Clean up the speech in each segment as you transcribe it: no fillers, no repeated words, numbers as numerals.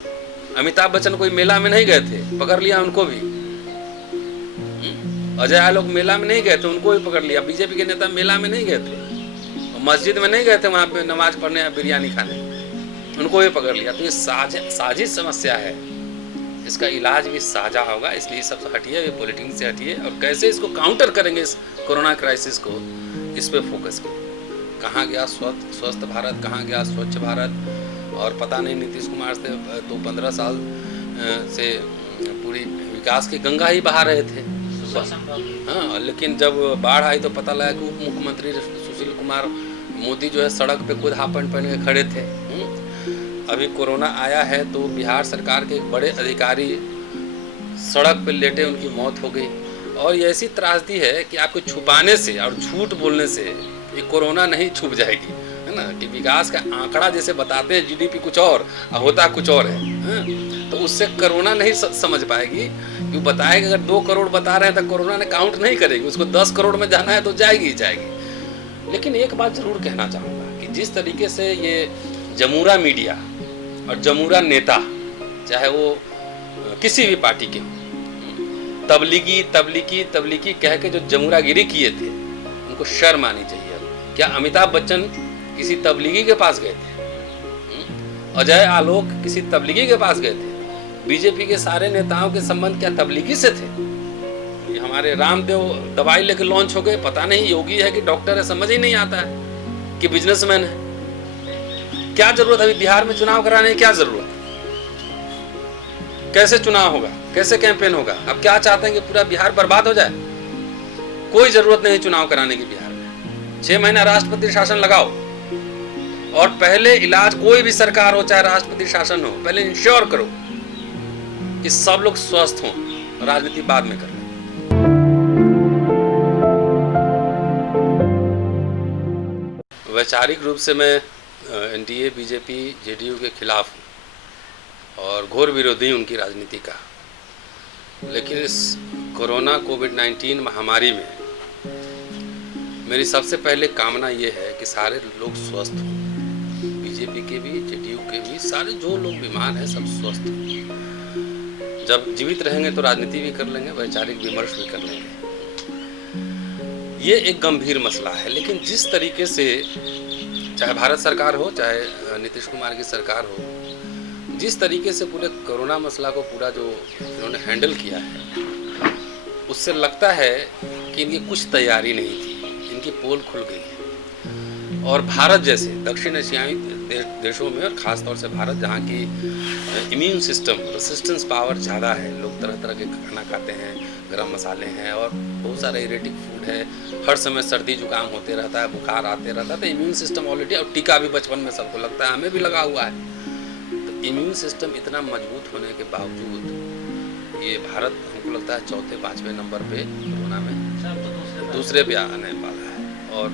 अमिताभ बच्चन कोई मेला में नहीं गए थे, पकड़ लिया उनको भी। अजय आलोक मेला में नहीं गए थे, उनको भी पकड़ लिया। बीजेपी के नेता मेला में नहीं गए थे, मस्जिद में नहीं गए थे वहाँ पे नमाज पढ़ने या बिरयानी खाने, उनको भी पकड़ लिया। तो ये साजिश समस्या है, इसका इलाज भी साझा होगा। इसलिए सबसे हटिए, ये पॉलिटिक्स से हटिए और कैसे इसको काउंटर करेंगे इस कोरोना क्राइसिस को, इस पे फोकस करें। कहाँ गया स्वस्थ भारत, कहाँ गया स्वच्छ भारत। और पता नहीं नीतीश कुमार से तो 15 साल से पूरी विकास की गंगा ही बहा रहे थे। हाँ, लेकिन जब बाढ़ आई तो पता लगा कि उप मुख्यमंत्री सुशील कुमार मोदी जो है सड़क पे खुद हाफ पैंट पहन के खड़े थे। अभी कोरोना आया है तो बिहार सरकार के एक बड़े अधिकारी सड़क पे लेटे, उनकी मौत हो गई। और ये ऐसी त्रासदी है कि आपको छुपाने से और झूठ बोलने से ये कोरोना नहीं छुप जाएगी, है ना। कि विकास का आंकड़ा जैसे बताते हैं जीडीपी कुछ और होता कुछ और है, तो उससे कोरोना नहीं समझ पाएगी। क्यों बताएगा, अगर 2 करोड़ बता रहे हैं तो कोरोना ने काउंट नहीं करेगी, उसको 10 करोड़ में जाना है तो जाएगी ही जाएगी। लेकिन एक बात जरूर कहना चाहूँगा कि जिस तरीके से ये जमूरा मीडिया और जमूरा नेता, चाहे वो किसी भी पार्टी के हों, तबलीगी कह के जो जमूरागिरी किए थे, उनको शर्म आनी चाहिए। क्या अमिताभ बच्चन किसी तबलीगी के पास गए थे? अजय आलोक किसी तबलीगी के पास गए थे? बीजेपी के सारे नेताओं के संबंध क्या तबलीगी से थे? ये हमारे रामदेव दवाई लेकर लॉन्च हो गए, पता नहीं योगी है कि डॉक्टर है, समझ ही नहीं आता है कि बिजनेसमैन है। क्या जरूरत अभी बिहार में चुनाव कराने की, क्या जरूरत? कैसे चुनाव होगा, कैसे कैंपेन होगा? अब क्या चाहते हैं कि पूरा बिहार बर्बाद हो जाए? कोई जरूरत नहीं चुनाव कराने की बिहार में। 6 महीना राष्ट्रपति शासन लगाओ और पहले इलाज, कोई भी सरकार हो चाहे राष्ट्रपति शासन हो, पहले इंश्योर करो कि सब लोग स्वस्थ हों, राजनीति बाद में कर। वैचारिक रूप से मैं एनडीए, बीजेपी, जेडीयू के खिलाफ हूँ और घोर विरोधी उनकी राजनीति का। लेकिन इस कोरोना कोविड-19 महामारी में मेरी सबसे पहले कामना ये है कि सारे लोग स्वस्थ हों, बीजेपी के भी, जेडीयू के भी, सारे जो लोग बीमार हैं सब स्वस्थ हों। जब जीवित रहेंगे तो राजनीति भी कर लेंगे, वैचारिक विमर्श भी कर लेंगे। ये एक गंभीर मसला है। लेकिन जिस तरीके से चाहे भारत सरकार हो, चाहे नीतीश कुमार की सरकार हो, जिस तरीके से पूरे कोरोना मसला को पूरा जो इन्होंने हैंडल किया है, उससे लगता है कि इनकी कुछ तैयारी नहीं थी, इनकी पोल खुल गई है। और भारत जैसे दक्षिण एशियाई देशों में, और ख़ास तौर से भारत जहाँ की इम्यून सिस्टम, रेसिस्टेंस पावर ज़्यादा है, लोग तरह तरह के खाना खाते हैं, गरम मसाले हैं और बहुत सारा इरेटिक फूड है, हर समय सर्दी जुकाम होते रहता है, बुखार आते रहता है, तो इम्यून सिस्टम ऑलरेडी, और टीका भी बचपन में सबको लगता है, हमें भी लगा हुआ है। तो इम्यून सिस्टम इतना मजबूत होने के बावजूद ये भारत हमको लगता है 4-5वें नंबर पे कोरोना में दूसरे पे आने वाला है। और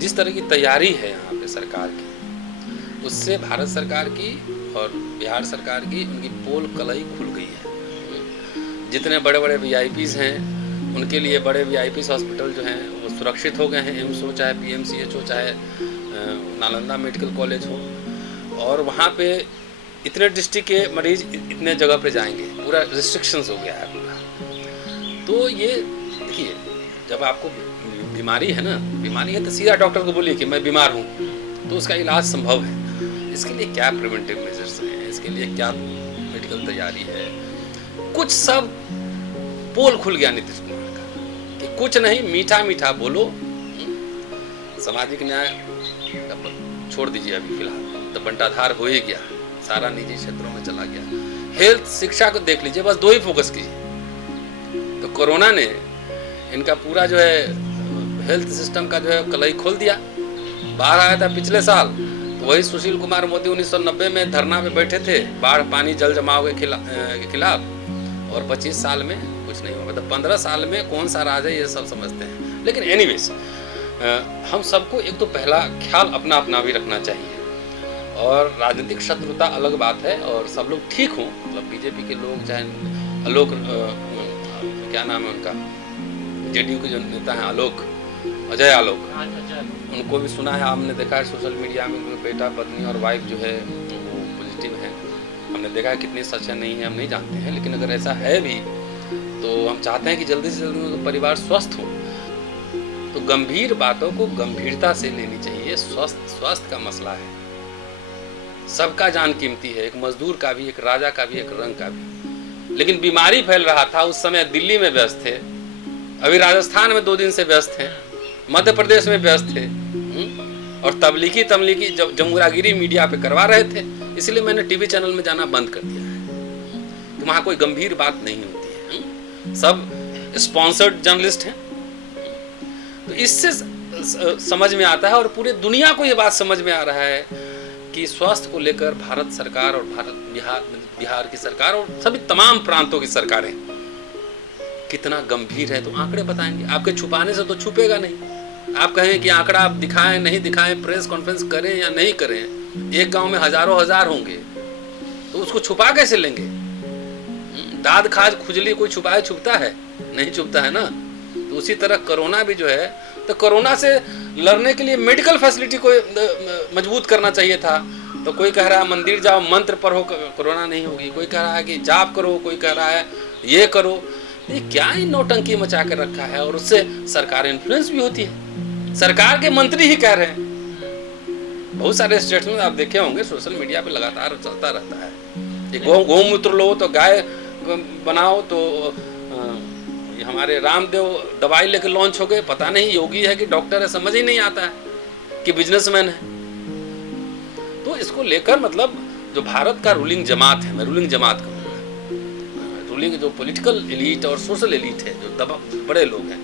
जिस तरह की तैयारी है यहाँ पे सरकार की, उससे भारत सरकार की और बिहार सरकार की, उनकी पोल कलई खुल गई है। जितने बड़े बड़े वीआईपीज़ हैं, उनके लिए बड़े वीआईपीज़ हॉस्पिटल जो हैं वो सुरक्षित हो गए हैं, एम्स हो, चाहे पीएमसीएच हो, चाहे नालंदा मेडिकल कॉलेज हो। और वहाँ पे इतने डिस्ट्रिक्ट के मरीज इतने जगह पे जाएंगे, पूरा रिस्ट्रिक्शंस हो गया है पूरा। तो ये देखिए, जब आपको बीमारी है ना, बीमारी है तो सीधा डॉक्टर को बोलिए कि मैं बीमार हूँ, तो उसका इलाज संभव है। इसके लिए क्या प्रिवेंटिव मेजर्स हैं, इसके लिए क्या मेडिकल तैयारी है, कुछ सब पोल खुल गया नीतीश कुमार का कि कुछ नहीं, मीठा मीठा बोलो। सामाजिक न्याय छोड़ दीजिए अभी फिलहाल, तो बंटाधार हो ही गया, सारा निजी क्षेत्रों में चला गया। हेल्थ, शिक्षा को देख लीजिए, बस 2 ही फोकस कीजिए। तो कोरोना ने इनका पूरा जो है हेल्थ सिस्टम का जो है कलई खोल दिया। बाढ़ आया था पिछले साल, तो वही सुशील कुमार मोदी 1990 में धरना पे बैठे थे बाढ़, पानी, जल जमाव के खिलाफ, और 25 साल में कुछ नहीं हुआ। तो 15 साल में कौन सा राज है ये सब समझते हैं। लेकिन एनीवेज, हम सबको एक तो पहला ख्याल अपना अपना भी रखना चाहिए, और राजनीतिक शत्रुता अलग बात है, और सब लोग ठीक हों, मतलब बीजेपी के लोग, चाहे आलोक, क्या नाम है उनका, जेडीयू के जो नेता हैं आलोक, अजय आलोक, उनको भी सुना है, हमने देखा है सोशल मीडिया में, उनके बेटा, पत्नी और वाइफ जो है वो पॉजिटिव है। हमने देखा है कितनी सच है नहीं है हम नहीं जानते हैं, लेकिन अगर ऐसा है भी तो हम चाहते हैं कि जल्दी से जल्दी उनका परिवार स्वस्थ हो। तो गंभीर बातों को गंभीरता से लेनी चाहिए। स्वास्थ्य का मसला है, सबका जान कीमती है, एक मजदूर का भी, एक राजा का भी, एक रंग का भी। लेकिन बीमारी फैल रहा था उस समय दिल्ली में व्यस्त थे, अभी राजस्थान में 2 दिन से व्यस्त थे, मध्य प्रदेश में व्यस्त थे, और तबलीगी जमुरागिरी मीडिया पे करवा रहे थे। इसलिए मैंने टीवी चैनल में जाना बंद कर दिया है कि वहाँ कोई गंभीर बात नहीं होती है, सब स्पॉन्सर्ड जर्नलिस्ट हैं। तो इससे समझ में आता है और पूरे दुनिया को ये बात समझ में आ रहा है कि स्वास्थ्य को लेकर भारत सरकार और बिहार की सरकार और सभी तमाम प्रांतों की सरकारें कितना गंभीर है। तो आंकड़े बताएंगे, आपके छुपाने से तो छुपेगा नहीं। आप कहें कि आंकड़ा आप दिखाएं नहीं दिखाएं, प्रेस कॉन्फ्रेंस करें या नहीं करें, एक गांव में हजारों हजार होंगे, तो उसको छुपा कैसे लेंगे? दाद खाज खुजली कोई छुपाए छुपता है? नहीं छुपता है ना। तो उसी तरह कोरोना भी जो है, तो कोरोना से लड़ने के लिए मेडिकल फैसिलिटी को मजबूत करना चाहिए था। तो कोई कह रहा है मंदिर जाओ मंत्र पढ़ो कोरोना नहीं होगी, कोई कह रहा है कि जाप करो, कोई कह रहा है ये करो। ये क्या ही नौटंकी मचा कर रखा है, और उससे सरकार इन्फ्लुएंस भी होती है। सरकार के मंत्री ही कह रहे हैं, बहुत सारे स्टेट्स में आप देखे होंगे सोशल मीडिया पे लगातार चलता रहता है, गौमूत्र लो तो गाय बनाओ, तो हमारे रामदेव दवाई लेकर लॉन्च हो गए, पता नहीं योगी है कि डॉक्टर है, समझ ही नहीं आता है कि बिजनेसमैन है। तो इसको लेकर मतलब जो भारत का रूलिंग जमात है, मैं रूलिंग जमात कहूँगा, रूलिंग जो पॉलिटिकल एलीट और सोशल एलीट है, जो बड़े लोग हैं,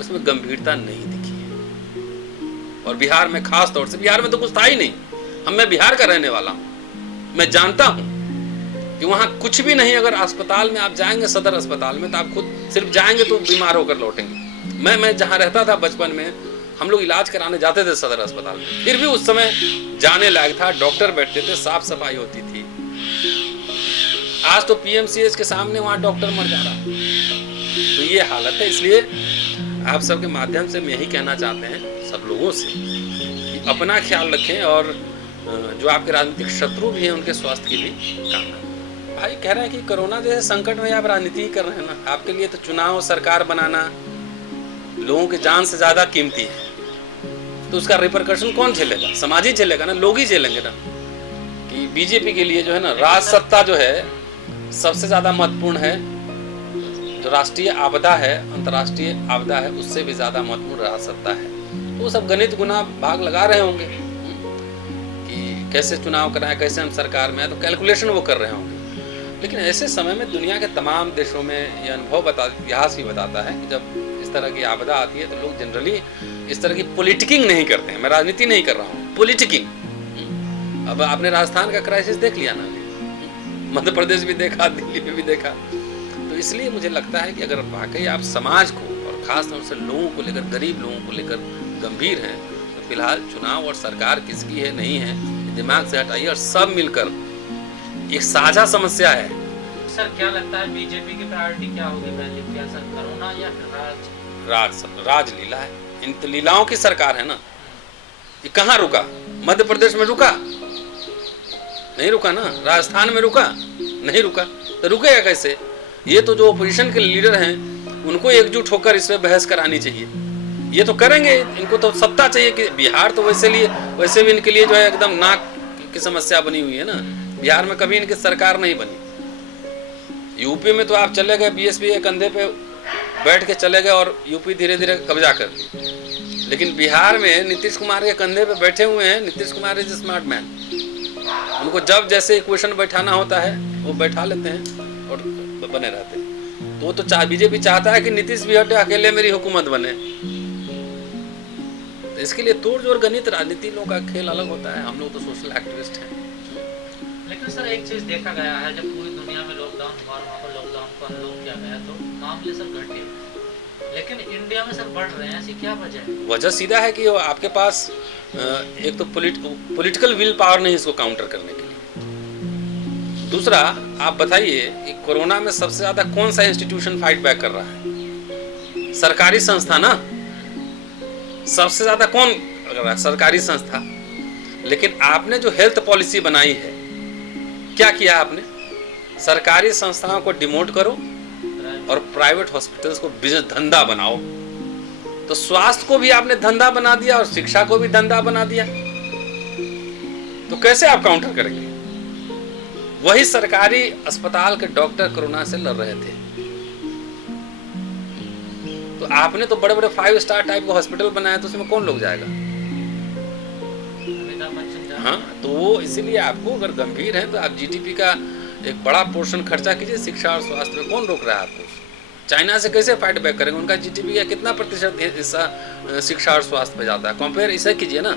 उसमें गंभीरता नहीं दिखी है। और बिहार में खास तौर से, बिहार में तो कुछ था ही नहीं। मैं बिहार का रहने वाला हूँ, मैं जानता हूँ कि वहाँ कुछ भी नहीं। अगर अस्पताल में आप जाएंगे, सदर अस्पताल में, तो आप खुद सिर्फ जाएंगे तो बीमार होकर लौटेंगे। मैं जहाँ रहता था बचपन में, हम लोग इलाज कराने जाते थे सदर अस्पताल में, फिर भी उस समय जाने लायक था, डॉक्टर बैठते थे, साफ सफाई होती थी। आज तो पीएमसीएच के सामने वहाँ डॉक्टर मर जा रहा। तो ये हालत है। इसलिए आप सबके माध्यम से हम यही कहना चाहते हैं सब लोगों से कि अपना ख्याल रखें, और जो आपके राजनीतिक शत्रु भी हैं उनके स्वास्थ्य की भी कामना। भाई कह रहे हैं कि कोरोना जैसे संकट में आप राजनीति ही कर रहे हैं ना, आपके लिए तो चुनाव सरकार बनाना लोगों की जान से ज़्यादा कीमती है। तो उसका रिपरकशन कौन झेलेगा? समाज ही झेलेगा ना, लोग ही झेलेंगे ना। कि बीजेपी के लिए जो है ना, राज सत्ता जो है सबसे ज़्यादा महत्वपूर्ण है। जो राष्ट्रीय आपदा है, अंतर्राष्ट्रीय आपदा है, उससे भी ज़्यादा महत्वपूर्ण राज सत्ता है। तो वो सब गणित गुना भाग लगा रहे होंगे कि कैसे चुनाव कराएं, कैसे हम सरकार में आए, तो कैलकुलेशन वो कर रहे होंगे। लेकिन ऐसे समय में दुनिया के तमाम देशों में ये अनुभव इतिहास भी बताता है कि जब इस तरह की आपदा आती है तो लोग जनरली इस तरह की पॉलिटिकिंग नहीं करते हैं। मैं राजनीति नहीं कर रहा हूँ, पॉलिटिकिंग। अब आपने राजस्थान का क्राइसिस देख लिया ना, मध्य प्रदेश भी देखा, दिल्ली में भी देखा। तो इसलिए मुझे लगता है कि अगर वाकई आप समाज को और खास तौर से लोगों को लेकर, गरीब लोगों को लेकर गंभीर हैं, तो फिलहाल चुनाव और सरकार किसकी है नहीं है दिमाग से हटाइए, और सब मिलकर एक साझा समस्या है। सर क्या लगता है बीजेपी की प्रायोरिटी क्या होगी पहले, क्या सर कोरोना या फिर राजलीला है? इन तो लीलाओं की सरकार है ना। ये कहाँ रुका? मध्य प्रदेश में रुका? नहीं रुका ना। राजस्थान में रुका? नहीं रुका। तो रुकेगा कैसे? ये तो जो ओपोजिशन के लीडर हैं उनको एकजुट होकर इस पर बहस करानी चाहिए। ये तो करेंगे, इनको तो सत्ता चाहिए। कि बिहार तो वैसे भी इनके लिए जो है एकदम नाक की समस्या बनी हुई है ना। बिहार में कभी इनकी सरकार नहीं बनी। यूपी में तो आप चले गए, बीएसपी के कंधे पे बैठ के चले गए और यूपी धीरे धीरे कब्जा कर ली। लेकिन बिहार में नीतीश कुमार के कंधे पे बैठे हुए हैं। Nitish Kumar is smart man. उनको जब जैसे इक्वेशन बैठाना होता है वो बैठा लेते हैं और बने रहते हैं। तो वो तो बीजेपी चाहता है कि नीतीश भी हटे, अकेले मेरी हुकूमत बने। तो इसके लिए तोड़ जोड़ गणित, राजनीति लोगों का खेल अलग होता है। हम लोग तो सोशल एक्टिविस्ट हैं। लेकिन सर एक चीज देखा गया है, जब पूरी दुनिया में लॉकडाउन हुआ, वहाँ पर लॉकडाउन को अनलॉक किया गया तो मामले सर घटे, लेकिन इंडिया में सर बढ़ रहे हैं। ऐसी क्या वजह है? वजह सीधा है कि आपके पास एक तो पॉलिटिकल विल पावर नहीं इसको काउंटर करने के लिए। दूसरा, आप बताइए कि कोरोना में सबसे ज़्यादा कौन सा इंस्टीट्यूशन फाइट बैक कर रहा है? सरकारी संस्था ना। सबसे ज़्यादा कौन कर रहा है? सरकारी संस्था। लेकिन आपने जो हेल्थ पॉलिसी बनाई है क्या किया आपने? सरकारी संस्थाओं को डिमोट करो राइट। और प्राइवेट हॉस्पिटल्स को बिजनेस धंधा बनाओ। तो स्वास्थ्य को भी आपने धंधा बना दिया और शिक्षा को भी धंधा बना दिया। तो कैसे आप काउंटर करेंगे? वही सरकारी अस्पताल के डॉक्टर कोरोना से लड़ रहे थे, तो आपने तो बड़े बड़े 5 स्टार टाइप का हॉस्पिटल बनाया, तो उसमें कौन लोग जाएगा? अमिताभ बच्चन जा हाँ, तो वो इसीलिए आपको अगर गंभीर है तो आप जीडीपी का एक बड़ा पोर्शन खर्चा कीजिए शिक्षा और स्वास्थ्य में। कौन रोक रहा है आपको? चाइना से कैसे फाइट बैक करेंगे? उनका जीडीपी का कितना प्रतिशत हिस्सा शिक्षा और स्वास्थ्य पे जाता है? कंपेयर इसे कीजिए ना।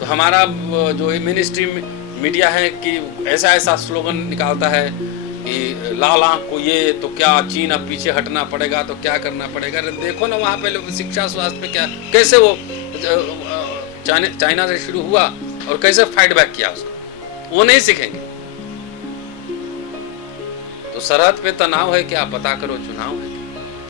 तो हमारा जो मेन स्ट्रीम मीडिया है कि ऐसा ऐसा स्लोगन निकालता है कि लाल आंख को ये, तो क्या चीन अब पीछे हटना पड़ेगा, तो क्या करना पड़ेगा? अरे देखो ना वहाँ पे शिक्षा स्वास्थ्य पे क्या, कैसे वो चाइना से शुरू हुआ और कैसे फाइट बैक किया उसको, वो नहीं सीखेंगे। तो सरहद पे तनाव है क्या? पता करो। चुनाव है